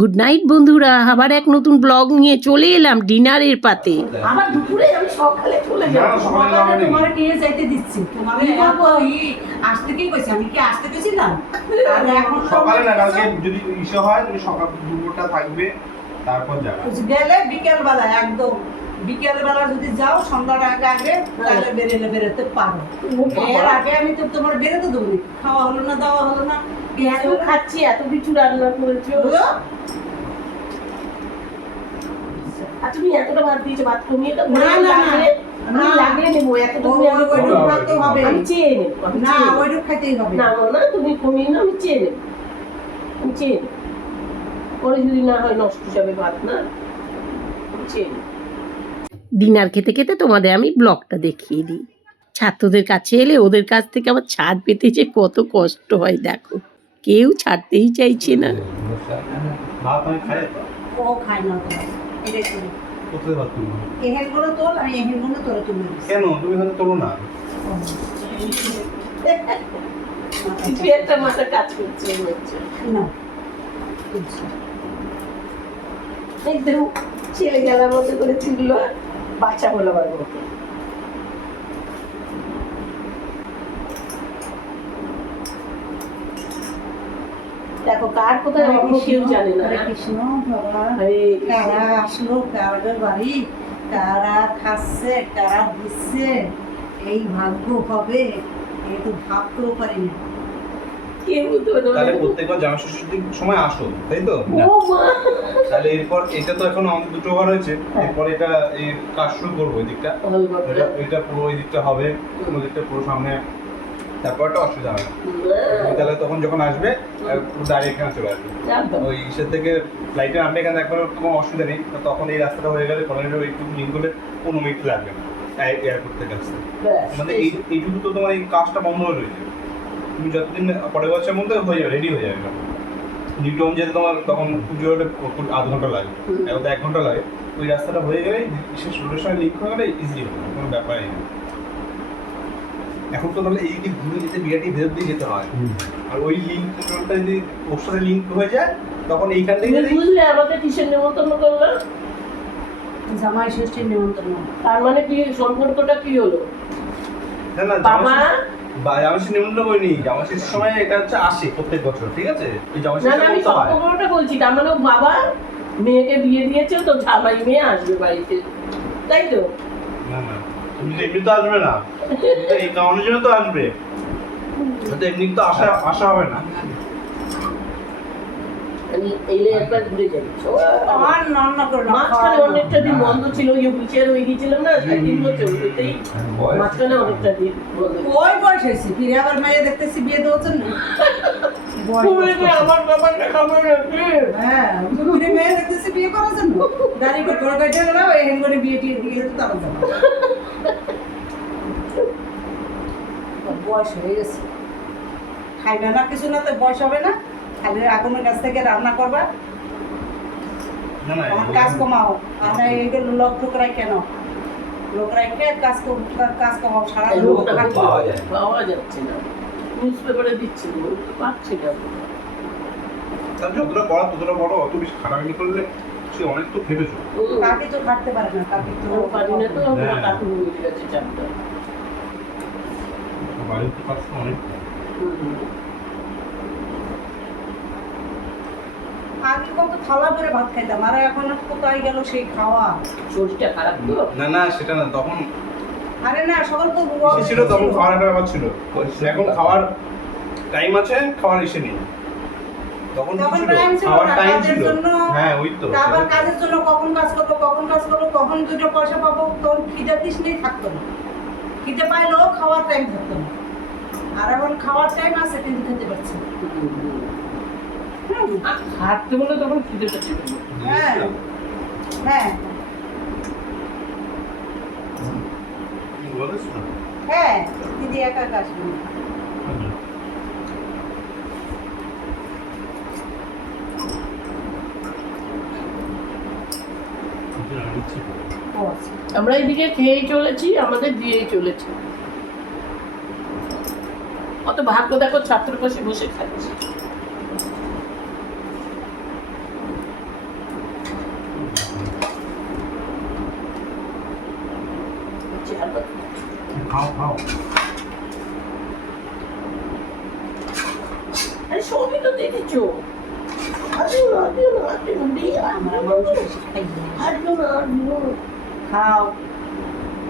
Good night বন্ধুরা, আবার এক নতুন ব্লগ নিয়ে চলে এলাম ডিনারের পাতে। আবার দুপুরে আমি সকালে চলে যাব। সকালে তোমার কে যাইতে দিচ্ছি? তোমাকে আসতে কি কইছি? আমি কি আসতে কইছিলাম? আর এখন সকালে না, কালকে যদি ইসে হয় তুমি সকাল দুপুরটা থাকবে, তারপর যাবে। গেলে বিকেল বেলা, একদম বিকেল বেলা যদি যাও সন্ধ্যার আগে আগে তাহলে বেরোতে পারো। এর আগে আমি তো তোমার বেরোতে দেবো না। খাওয়া হলো না, দাওয়া হলো না, এত খাচ্ছি, এত কিছু রান্না করেছো। আর তুমি এতটা ভাত দিয়েছো, ভাত কমিয়ে দাও। না, না, না। আমি লাগলে নেবো, এতটুকু আমি চেয়ে নেবো। না, ওইটুকু খাইতেই হবে। না না, তুমি কমিয়ে নাও, আমি চেয়ে নেবো, আমি চেয়ে নেবো। পরে যদি না হয় নষ্ট যাবে ভাত, না আমি চেয়ে নেবো। ডিনার খেতে খেতে তোমাদের আমি ব্লগটা দেখিয়ে দিই। ছাত্রদের কাছে এলে ওদের কাছ থেকে আমার ছাড় পেতে যে কত কষ্ট হয় দেখো, কেউ ছাড়তেই চাইছে না। ভাত আমি খাই ও খায় না তো। এটাই করি। কোথায় ভাত তুলবো? এহেনগুলো তোল, আমি এহেনগুলো তোরে তুলে দিচ্ছি। কেন তুমি হয়তো তোলো না? কিছু একটা মাথা কাজ করছে হচ্ছে না, একদম ছেলে গেলার মতো করে তুললো, বাচ্চা হলো আবার মতো। দেখো কার কোথায় অন্য কেউ জানে না। হরে কৃষ্ণ বাবা। হরে কারা আসলো, কারাদের বাড়ি, কারা খাচ্ছে, কারা দিচ্ছে, এই ভাগ্য হবে এই তো ভাবতেও পারি না। কেউ তো তাহলে প্রত্যেকবার জামা ষষ্ঠীর সময় আসো, তাই তো? ও মা, তাহলে এরপর এটা তো এখন আমাদের দুটো ঘর হয়েছে, এরপর এটা এই কাজ শুরু করবো। এই দিকটা এটা পুরো ওই দিকটা হবে, ওই দিকটা পুরো সামনে, তারপর একটা অসুবিধা হবে না। তুমি তাহলে তখন যখন আসবে পুরো দাঁড়িয়ে এখানে চলে আসবে, ওই ইসের থেকে ফ্লাইটে নামবে, এখানে একবার কোনো অসুবিধা নেই। তো তখন এই রাস্তাটা হয়ে গেলে কলেজের একটু লিঙ্ক করলে 15 মিনিট লাগবে না এয়ারপোর্ট থেকে আসতে। মানে এইটুকু তো তোমার এই কাজটা বন্ধ হয়ে রয়েছে। তুমি যতদিন পরের বছরের মধ্যে হয়ে যাবে, রেডি হয়ে যাবে। নিউটন যেতে তোমার তখন পুজো হলে আধ ঘন্টা লাগে, এখন তো 1 ঘন্টা লাগে। ওই রাস্তাটা হয়ে গেলে বিশেষ রোডের সঙ্গে লিঙ্ক হয়ে গেলে ইজি হবে, কোনো ব্যাপারই নেই। এখন তো তাহলে এই দিক ঘুরে যেতে বিরাটি ভেতর দিয়ে যেতে হয়, আর ওই লিঙ্ক রোডটা যদি ওর সাথে লিঙ্ক হয়ে যায় তখন এইখান থেকে বুঝলে আমাকে কিসের নেমন্তন্ন করলো? জামাই ষষ্ঠীর নিমন্ত্রণ। তার মানে কি সম্পর্কটা কি হলো? না না, বাবা জামাষি নিমন্ত্রণ করিনি। জামাষির সময় এটা হচ্ছে আসে প্রত্যেক বছর, ঠিক আছে? এই না জামাষিটা না, আমি করতে হয়। সম্পর্কটা বলছি। তার মানে বাবা মেয়েকে বিয়ে দিয়েছে, তো জামাই মেয়ে আসবে বাড়িতে, তাই তো? না না, তুমি তো এমনি তো আসবে না, তুমি তো এই কারণের জন্য তো আসবে, তো এমনি তো আসা হবে না। আমি এলে একবার ঘুরে যাই। আমার রান্না করে না, মাঝখানে অনেকটা দিন বন্ধ ছিল, ওই হুইলচেয়ার হয়ে গিয়েছিলাম না, 3 বছর ওইটাই মাঝখানে অনেকটা দিন বন্ধ। ওই বয়স হয়েছে, ফিরে আবার মেয়ে দেখতেছি বিয়ে দেওয়ার জন্য। আমার ব্যাপারটা খবর আছে। হ্যাঁ, ফিরে মেয়ে দেখতেছি বিয়ে করার জন্য। দাড়ি করে কেটে গেলাম, এই করে বিয়ে টিয়ে দিয়ে তো তারা যাবে। বয়স হয়ে গেছে, খাইবে না কিছু না, তো বয়স হবে না। খালি আগুনের কাছ থেকে রান্না করবা, না না, আমার কাজ কমাও। আর এইগুলো লোক ঠুকরাই কেন? লোকরাই কে কাজ কমাও সারা লোকটা পাওয়া যাচ্ছে না, নিউজ পেপারে দিচ্ছে, পাচ্ছি না। তার যতটা বড় ততটা বড়, অত বেশি খাটাখাটি করলে সে অনেক তো খেটেছো। কাকি তো খাটতে পারে না, কাকি তো পারি না, তো হ্যাঁ। কাকু হয়ে গেছে চাপটা। বাড়ির তো কাজ তো অনেক। আগে কত থালা করে ভাত খাইতাম, আর এখন কোথায় গেল সেই খাওয়া? শরীরটা খারাপ তো। না না, সেটা না, তখন আরে না, সকাল তো ইসে ছিল, তখন খাওয়ার একটা ব্যাপার ছিল। এখন খাওয়ার টাইম আছে, খাওয়ার ইসে নেই। তখন কি তখন ছিল? টাইম ছিল খাওয়ার না, টাইম কাজের ছিল। জন্য। হ্যাঁ, ওই তো। আবার কাজের জন্য কখন কাজ করবো, কখন দুটো পয়সা পাবো, তখন খিদে তৃষ্ণাই থাকতো না। খিদে পাইলেও খাওয়ার টাইম থাকতো না। আর এখন খাওয়ার টাইম আছে কিন্তু খেতে পারছি না। হাঁটতে বলে তখন খিদে পাচ্ছে। হ্যাঁ হ্যাঁ বলিস না। হ্যাঁ, দিদি একা কাজ করি। আমরা এদিকে খেয়েই চলেছি, আমাদের দিয়েই চলেছি। অত ভাগ্য দেখো, ছাত্র পাশে বসে খাচ্ছি। খাও খাও। আরে সবই তো দেখেছো। আদিও না, আদিও না, আদিও না, দিয়ে আমরা মাংস বেশি খাই না। আদিও না, আদিও না। খাও।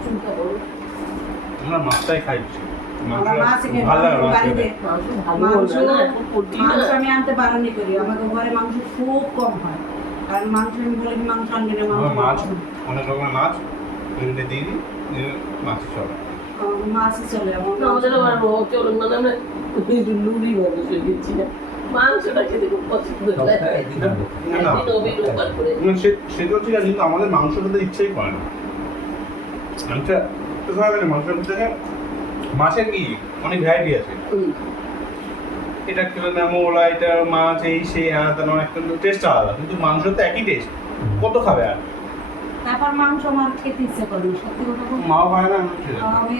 চিন্তা করো। আমরা মাছটাই খাই বেশি। আমরা মাছ খেয়ে ভালো লাগে মাছ বাড়িতে খেতে। মাংস ভালো মাংস হবে না, এখন করতেই না। মাংস আমি আনতে বারণই করি, আমাদের ঘরে মাংস খুব কম হয়, কারণ মাংস আমি বলে কি মাংস আনবি না, আমার মাছ মাংস অনেক রকমের মাছ এগুলো দিয়ে দিই দিয়ে মাছ চলে। মাছই চলে আমার আমাদের আবার চলুন মানে আমরা লুড়ি মানুষ হয়ে গেছি না, মাংসটা খেতে খুব পছন্দ করে। না একদিন অভির উপর করে সেটা ঠিক আছে, কিন্তু আমাদের মাংস খেতে ইচ্ছেই করে না। আচ্ছা তো ধরেন মাংসের থেকে মাছের কি অনেক ভ্যারাইটি আছে। এটা খেলে নেমো ওলা, এটা মাছ এই সেই একটা টেস্ট আলাদা, কিন্তু মাংস তো একই টেস্ট, কত খাবে আর? তারপর মাংস আমার খেতে ইচ্ছে করে না, সত্যি কথা বলতে। মাও খায় না, আমি খেয়ে যাই। আমি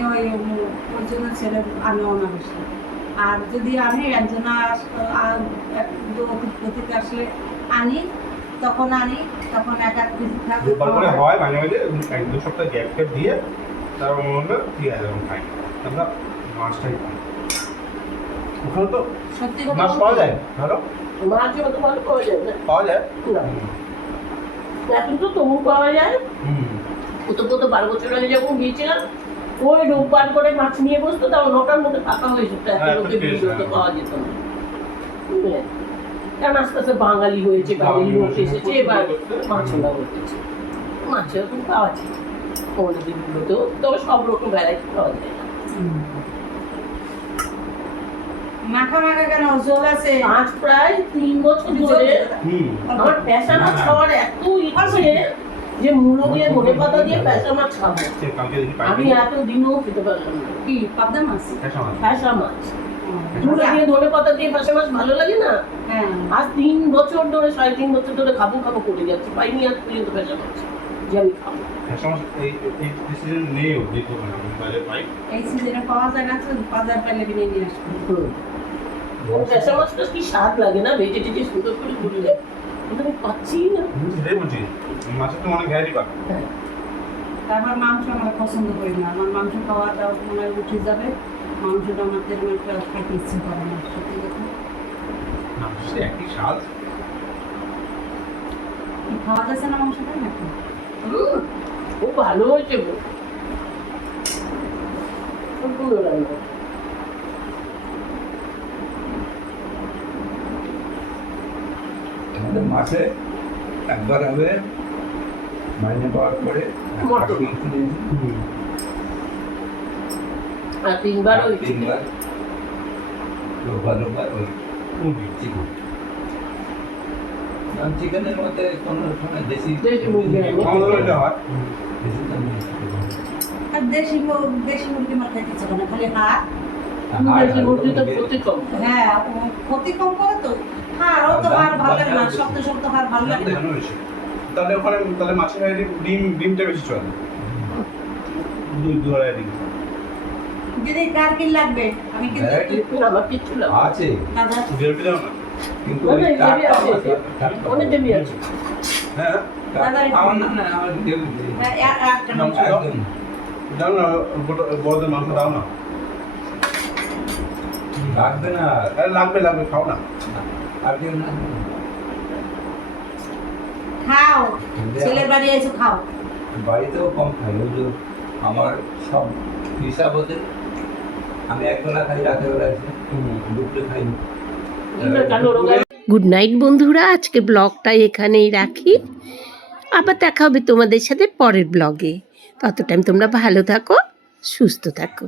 ওই জন্য ছেলে আনেও না বেশি, আর যদি আনি একজন অতিথি আসলে আনি, তখন এক এক কেজি থাকবে। দুবার করে হয় মাঝে মাঝে, এক দু সপ্তাহ গ্যাপ ট্যাপ দিয়ে তারপর মনে হলো ঠিক আছে এখন খাই, আমরা মাছটাই খাই। ওখানে তো সত্যি কথা মাছ বলতে- পাওয়া যায় ভালো, মাছ অত ভালো পাওয়া যায় না, পাওয়া যায়। এখন তো তবু পাওয়া যায়। হুম কত 12 বছর আগে যখন গিয়েছিলাম, ওই রোববার করে মাছ নিয়ে বসতো, তাও 9টার মধ্যে ফাঁকা হয়ে যেত, একটা হ্যাঁ, লোকের বেশ, ভিড় তো হ্যাঁ। পাওয়া যেত না। বুঝলে? কারণ আস্তে আস্তে বাঙালি হয়েছে, বাঙালি লোক এসেছে, এবার মাছলা করতেছে, মাছ এখন পাওয়া যায় অন্য দিনগুলোতেও, তবে সব রকম ভ্যারাইটি পাওয়া যায় না। মাখা মাখা কেন জল আছে? মাছ প্রায় 3 বছর ধরে হুম আমার পেশা মাছ খাওয়ার এত ইচ্ছে যে মূলো দিয়ে ধনে পাতা দিয়ে পেশা মাছ খাবো। সে কালকে দেখি আমি পাইনি এতদিনও খেতে পারলাম না কি পাবদা মাছ? পেশা মাছ। পেশা মাছ, মূলো দিয়ে ধনে পাতা দিয়ে পেশা মাছ ভালো লাগে না। হ্যাঁ, আজ 3 বছর ধরে 3.5 বছর ধরে খাবো খাবো করে যাচ্ছি, পাইনি আজ পর্যন্ত পেশা মাছ যে আমি খাবো। পেশা মাছ এই সিজন নেই, দেখো না আমি বাজারে পাই। এই সিজনে পাওয়া যায় না, বাজার পেলে কিনে নিয়ে আসবো। পেশা মাছটা কি স্বাদ লাগে না, ভেজে টেজে সুন্দর করে ঘুরে যায়, কিন্তু আমি পাচ্ছি না। সেটাই বলছি, মাছের তো অনেক ভ্যারাইটি পাবে। হ্যাঁ। তারপর মাংস আমরা পছন্দ করি না, আমার মাংস খাওয়াটা মনে হয় উঠে যাবে, মাংসটা আমার তেমন একটা খাইতে ইচ্ছে করে না, সত্যি কথা। সে একই স্বাদ। কি খাওয়া যাচ্ছে না মাংসটা নাকি? খুব ভালো হয়েছে গো, খুব ভালো লাগলো। আমাদের মাসে একবার হবে মাইনে পাওয়ার পরে মটন। হুম আর 3বার ওই তিনবার রোববার ওই মুরগি। চিকেন। চিকেনের মধ্যে কোনো সময় দেশি দেশি মুরগি আনো। আমাদের এটা হয়। দেশি তো নেই। আর দেশি মুরগি আমার খাইতে ইচ্ছে করে না, খালি হাড়। দেশি মুরগিটা প্রতি কম। হ্যাঁ, ক্ষতি কম করে তো। হাড়ও তো হাড় ভালো লাগে না, শক্ত শক্ত হাড় ভালো লাগে না। কেন বেশি? তাহলে ওখানে তাহলে মাছের ভ্যারাইটি ডিমটা বেশি চলে, দু ভ্যারাইটি। দিদি কার কি লাগবে? আমি কিন্তু ভ্যারাইটি আমার কিচ্ছু লাগবে না। আছে দাদা বিরক্তি দাও না। কিন্তু না, ওই না, এই টাটকা আছে, মাছ, টাটকা অনেক মাছ। দেবী আছে। হ্যাঁ আমার না আমার কেউ নেই। হ্যাঁ, একটা মাংস। একদম দাও না, বড়দের মাংস দাও না। লাগবে না আরে লাগবে লাগবে, খাও না। আর কেউ না খাও, ছেলের বাড়ি এসে খাও। বাড়িতেও কম খাই, ওই যে আমার সব হিসাব হতে আমি একবেলা খাই, রাতের বেলা এসে দুপুরে খাই না। গুড নাইট বন্ধুরা, আজকে ব্লগটা এখানেই রাখি, আবার দেখা হবে তোমাদের সাথে পরের ব্লগে। তত টাইম তোমরা ভালো থাকো, সুস্থ থাকো।